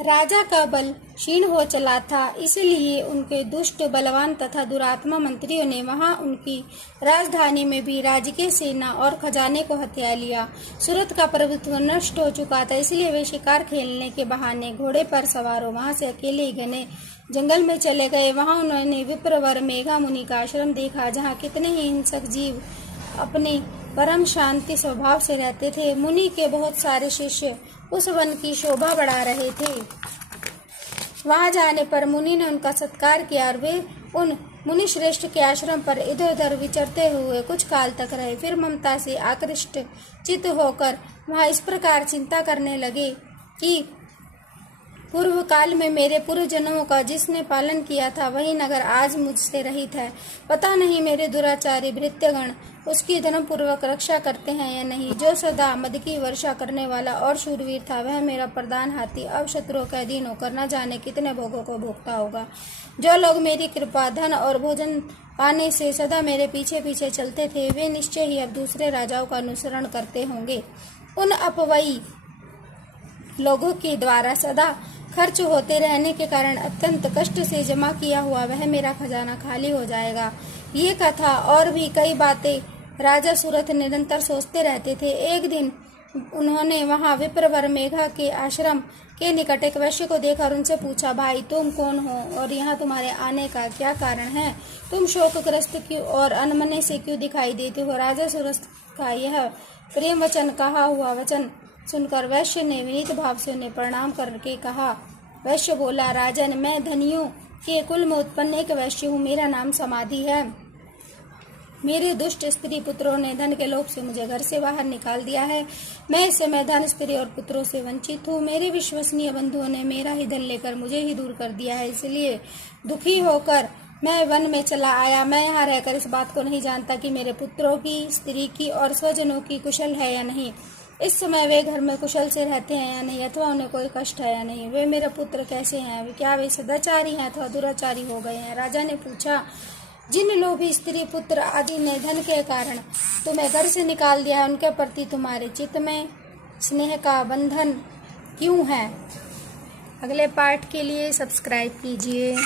राजा का बल क्षीण हो चला था, इसलिए उनके दुष्ट, बलवान तथा दुरात्मा मंत्रियों ने वहां उनकी राजधानी में भी राजकीय सेना और खजाने को हथिया लिया। सूरत का प्रभुत्व नष्ट हो चुका था, इसलिए वे शिकार खेलने के बहाने घोड़े पर सवार हो वहां से अकेले ही घने जंगल में चले गए। वहां उन्होंने विप्रवर मेघा मुनि का आश्रम देखा, जहाँ कितने ही हिंसक जीव अपने परम शांति स्वभाव से रहते थे। मुनि के बहुत सारे शिष्य उस वन की शोभा बढ़ा रहे थे। वहां जाने पर मुनि ने उनका सत्कार किया और वे उन मुनि श्रेष्ठ के आश्रम पर इधर उधर विचरते हुए कुछ काल तक रहे। फिर ममता से आकृष्ट चित्त होकर वहां इस प्रकार चिंता करने लगे कि पूर्व काल में मेरे पूर्व जन्मों का जिसने पालन किया था, वही नगर आज मुझसे रहित है। पता नहीं मेरे दुराचारी भृत्यगण उसकी धर्म पूर्वक रक्षा करते हैं या नहीं। जो सदा मद की वर्षा करने वाला और शूरवीर था, वह मेरा प्रधान हाथी अब शत्रुओं के अधीन होकर न जाने कितने भोगों को भोगता होगा। जो लोग मेरी कृपा, धन और भोजन पाने से सदा मेरे पीछे पीछे चलते थे, वे निश्चय ही अब दूसरे राजाओं का अनुसरण करते होंगे। उन अपवयी लोगों के द्वारा सदा खर्च होते रहने के कारण अत्यंत कष्ट से जमा किया हुआ वह मेरा खजाना खाली हो जाएगा। ये कथा और भी कई बातें राजा सूरत निरंतर सोचते रहते थे। एक दिन उन्होंने वहां विप्रवर मेघा के आश्रम के निकट एक वैश्य को देखा और उनसे पूछा, भाई तुम कौन हो और यहाँ तुम्हारे आने का क्या कारण है? तुम शोकग्रस्त क्यों और अनमने से क्यों दिखाई देते हो? राजा सूरत का यह प्रेम वचन, कहा हुआ वचन सुनकर वैश्य ने विनीत भाव से उन्हें प्रणाम करके कहा। वैश्य बोला, राजन, मैं धनियों के कुल में उत्पन्न एक वैश्य हूँ। मेरा नाम समाधि है। मेरे दुष्ट स्त्री पुत्रों ने धन के लोभ से मुझे घर से बाहर निकाल दिया है। मैं इस समय धन, स्त्री और पुत्रों से वंचित हूँ। मेरे विश्वसनीय बंधुओं ने मेरा ही धन लेकर मुझे ही दूर कर दिया है, इसलिए दुखी होकर मैं वन में चला आया। मैं यहाँ रहकर इस बात को नहीं जानता कि मेरे पुत्रों की, स्त्री की और स्वजनों की कुशल है या नहीं। इस समय वे घर में कुशल से रहते हैं या नहीं, अथवा उन्हें कोई कष्ट है या नहीं। वे मेरे पुत्र कैसे हैं? क्या वे सदाचारी हैं अथवा दुराचारी हो गए हैं? राजा ने पूछा, जिन लोभी स्त्री, पुत्र आदि ने धन के कारण तुम्हें घर से निकाल दिया, उनके प्रति तुम्हारे चित्त में स्नेह का बंधन क्यों है? अगले पार्ट के लिए सब्सक्राइब कीजिए।